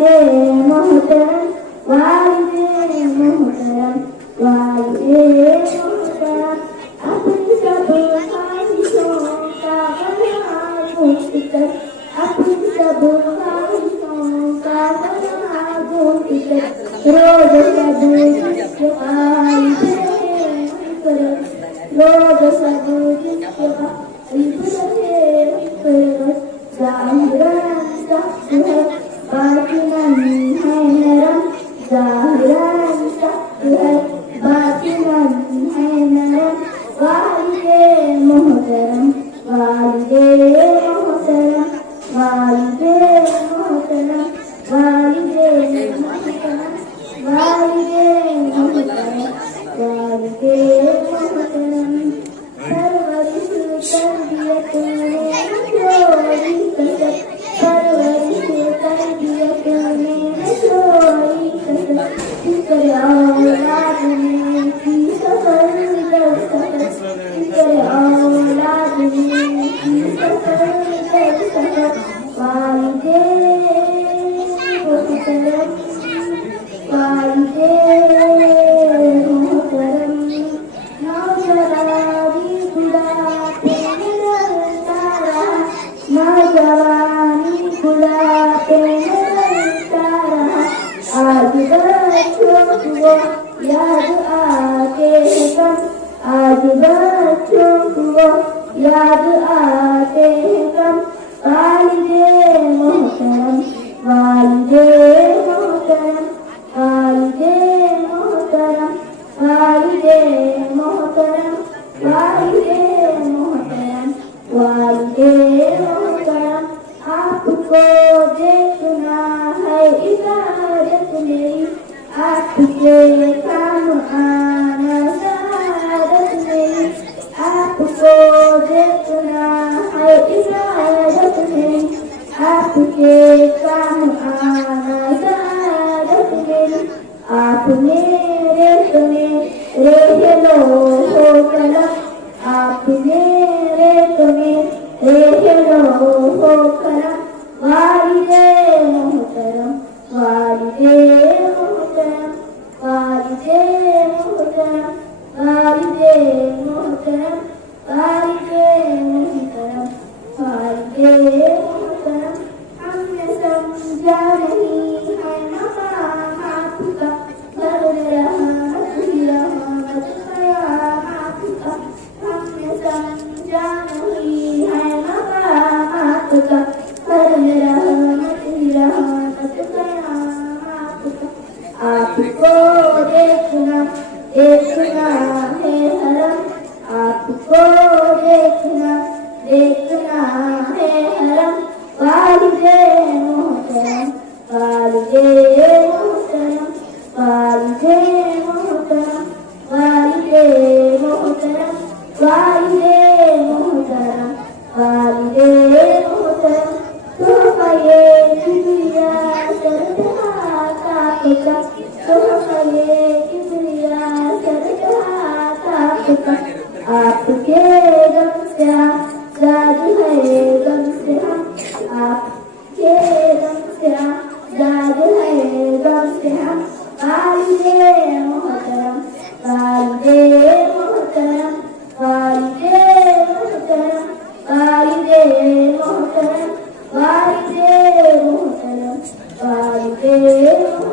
محترم والد محترم والد محترم اپنی سب خواہشوں کا بنا گفت کر اپنی سب خواہشوں کا بنا گفت کر روز سب جس کے قائب رہے کرم روز سب جس کے قائب رہے کرم ظاہراً سخت ہے باطناً ہے نرم ظاہراً سخت ہے باطناً ہے نرم والد محترم والد محترم والد محترم والد محترم والد محترم والد محترم پرورش تربیت میں چوری کسر پرورش تربیت میں چوری کسر فکر اولاد میں کی سفر در سفر فکر اولاد میں کی سفر در سفر والد محترم والد محترم نوجوانی بڑھاپے میں ڈرتا رہا نوجوانی بڑھاپے میں ڈرتا رہا آج بچوں کو یاد آتے ہیں کم آج بچوں کو یاد آتے ہیں کم والد محترم والد محترم والد محترم والد محترم والد محترم والد محترم آپ کو دیکھنا ہے عبادت میری آپ کے کام آنا سعادت میری آپ کو دیکھنا ہے عبادت میری آپ کے کام آنا سعادت میری آپ میرے تمہیں رہ لو ہو کرم آپ میرے تمہیں رہ لو ہو کرم والد محترم والد محترم والد محترم والد محترم والد محترم والد محترم ہم نے سمجھا نہیں ہے مقامات کا بھر رحمت ہی رحمت قیامات کا ہم نے سمجھا نہیں ہے مقامات کا بھر رحمت ہی رحمت قیامات کا آپ کو دیکھنا دیکھنا ہے حرم آپ کو دیکھنا دیکھنا ہے حرم والد محترم والد محترم والد محترم والد محترم والد محترم والد محترم تحفہ یہ کبریا سرکار آپ کا تحفہ یہ کبریا سرکار آپ کا آپ کے غم سے آزاد ہے غم سے ہم آپ کے غم سے آزاد ہے غم سے ہم والد محترم والد محترم والد محترم والد محترم والد محترم والد